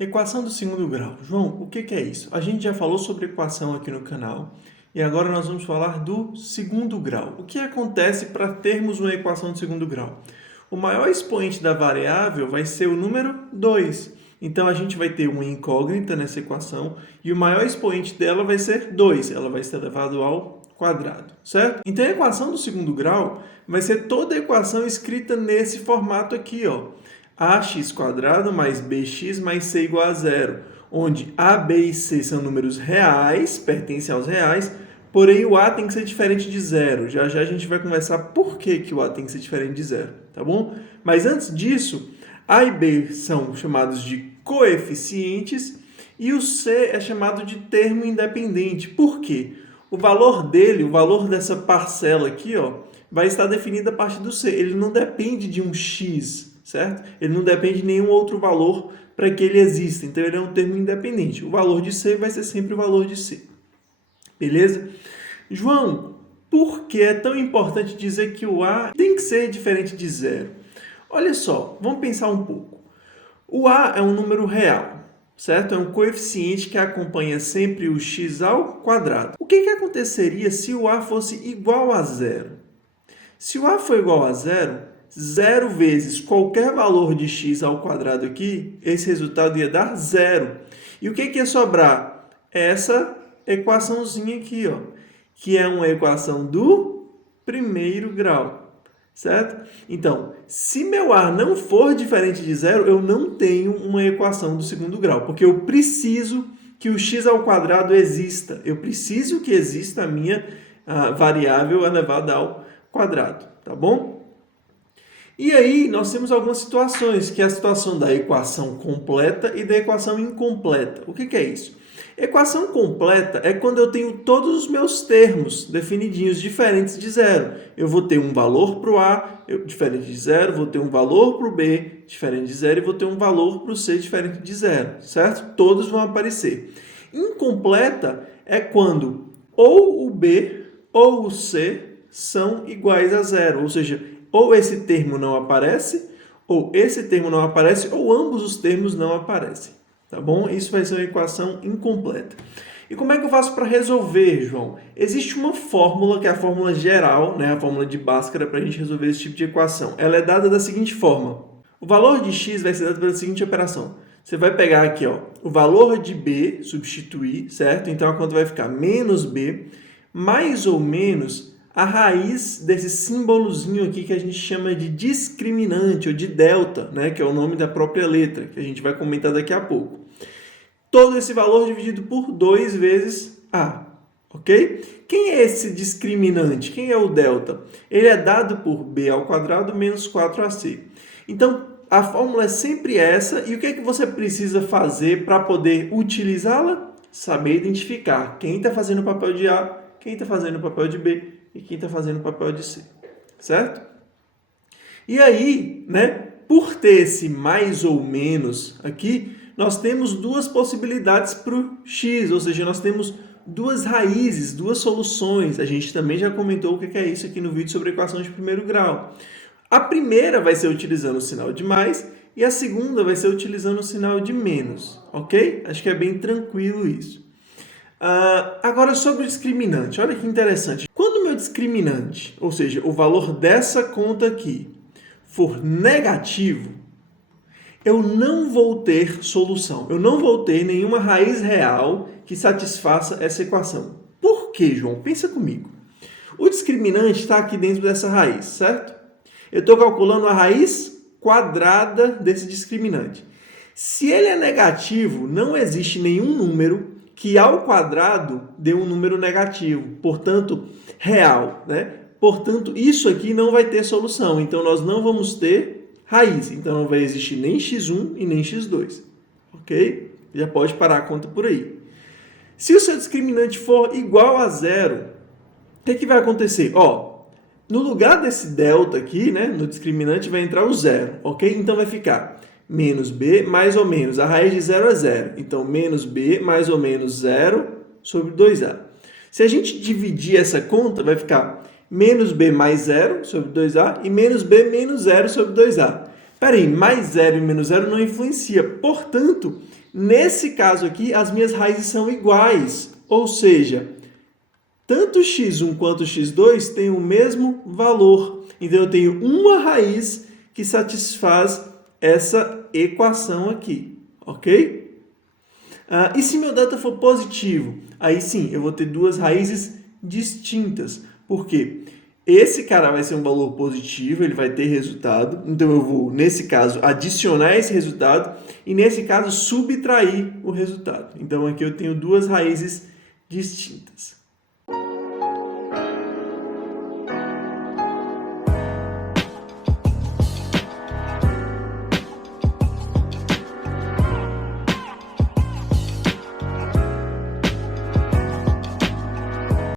Equação do segundo grau. João, o que é isso? A gente já falou sobre equação aqui no canal e agora nós vamos falar do segundo grau. O que acontece para termos uma equação do segundo grau? O maior expoente da variável vai ser o número 2. Então, a gente vai ter uma incógnita nessa equação e o maior expoente dela vai ser 2. Ela vai ser elevado ao quadrado, certo? Então, a equação do segundo grau vai ser toda a equação escrita nesse formato aqui, ó. Ax² mais bx mais c igual a zero, onde a, b e c são números reais, pertencem aos reais, porém o a tem que ser diferente de zero. Já já a gente vai conversar por que o a tem que ser diferente de zero, tá bom? Mas antes disso, a e b são chamados de coeficientes e o c é chamado de termo independente. Por quê? O valor dele, o valor dessa parcela aqui, ó, vai estar definido a partir do c. Ele não depende de um x, certo? Ele não depende de nenhum outro valor para que ele exista. Então, ele é um termo independente. O valor de c vai ser sempre o valor de c. Beleza? João, por que é tão importante dizer que o a tem que ser diferente de zero? Olha só, vamos pensar um pouco. O a é um número real, certo? É um coeficiente que acompanha sempre o x ao quadrado. O que aconteceria se o a fosse igual a zero? Se o a for igual a zero, 0 vezes qualquer valor de x ao quadrado aqui, esse resultado ia dar zero. E o que ia sobrar? Essa equaçãozinha aqui, ó, que é uma equação do primeiro grau, certo? Então, se meu a não for diferente de zero, eu não tenho uma equação do segundo grau, porque eu preciso que o x ao quadrado exista. Eu preciso que exista a minha variável elevada ao quadrado, tá bom? E aí, nós temos algumas situações, que é a situação da equação completa e da equação incompleta. O que é isso? Equação completa é quando eu tenho todos os meus termos definidinhos, diferentes de zero. Eu vou ter um valor para o A diferente de zero, vou ter um valor para o B diferente de zero e vou ter um valor para o C diferente de zero, certo? Todos vão aparecer. Incompleta é quando ou o B ou o C são iguais a zero, ou seja, ou esse termo não aparece, ou esse termo não aparece, ou ambos os termos não aparecem, tá bom? Isso vai ser uma equação incompleta. E como é que eu faço para resolver, João? Existe uma fórmula, que é a fórmula geral, né? A fórmula de Bhaskara para a gente resolver esse tipo de equação. Ela é dada da seguinte forma. O valor de x vai ser dado pela seguinte operação. Você vai pegar aqui, ó, o valor de b, substituir, certo? Então, a conta vai ficar menos b, mais ou menos a raiz desse símbolozinho aqui que a gente chama de discriminante ou de delta, né, que é o nome da própria letra, que a gente vai comentar daqui a pouco. Todo esse valor dividido por 2 vezes a, ok? Quem é esse discriminante? Quem é o delta? Ele é dado por b ao quadrado menos 4ac. Então, a fórmula é sempre essa, e o que é que você precisa fazer para poder utilizá-la? Saber identificar quem está fazendo o papel de A, quem está fazendo o papel de B, e quem está fazendo o papel de C, certo? E aí, né, por ter esse mais ou menos aqui, nós temos duas possibilidades para o x, ou seja, nós temos duas raízes, duas soluções. A gente também já comentou o que é isso aqui no vídeo sobre equação de primeiro grau. A primeira vai ser utilizando o sinal de mais e a segunda vai ser utilizando o sinal de menos, ok? Acho que é bem tranquilo isso. Agora, sobre o discriminante, olha que interessante. Quando o meu discriminante, ou seja, o valor dessa conta aqui, for negativo, eu não vou ter solução. Eu não vou ter nenhuma raiz real que satisfaça essa equação. Por quê, João? Pensa comigo. O discriminante está aqui dentro dessa raiz, certo? Eu estou calculando a raiz quadrada desse discriminante. Se ele é negativo, não existe nenhum número que ao quadrado dê um número negativo, portanto, real, né? Portanto, isso aqui não vai ter solução, então nós não vamos ter raiz, então não vai existir nem x1 e nem x2, ok? Já pode parar a conta por aí. Se o seu discriminante for igual a zero, o que vai acontecer? Ó, no lugar desse delta aqui, né, no discriminante vai entrar o zero, ok? Então vai ficar menos b mais ou menos, a raiz de zero é zero. Então, menos b mais ou menos zero sobre 2a. Se a gente dividir essa conta, vai ficar menos b mais zero sobre 2a e menos b menos zero sobre 2a. Espera aí, mais zero e menos zero não influencia. Portanto, Nesse caso aqui, as minhas raízes são iguais, ou seja, tanto x1 quanto x2 têm o mesmo valor. Então, eu tenho uma raiz que satisfaz essa equação aqui, ok? E se meu delta for positivo? Aí sim, eu vou ter duas raízes distintas. Por quê? Esse cara vai ser um valor positivo, ele vai ter resultado. Então, eu vou, nesse caso, adicionar esse resultado e, nesse caso, subtrair o resultado. Então, aqui eu tenho duas raízes distintas.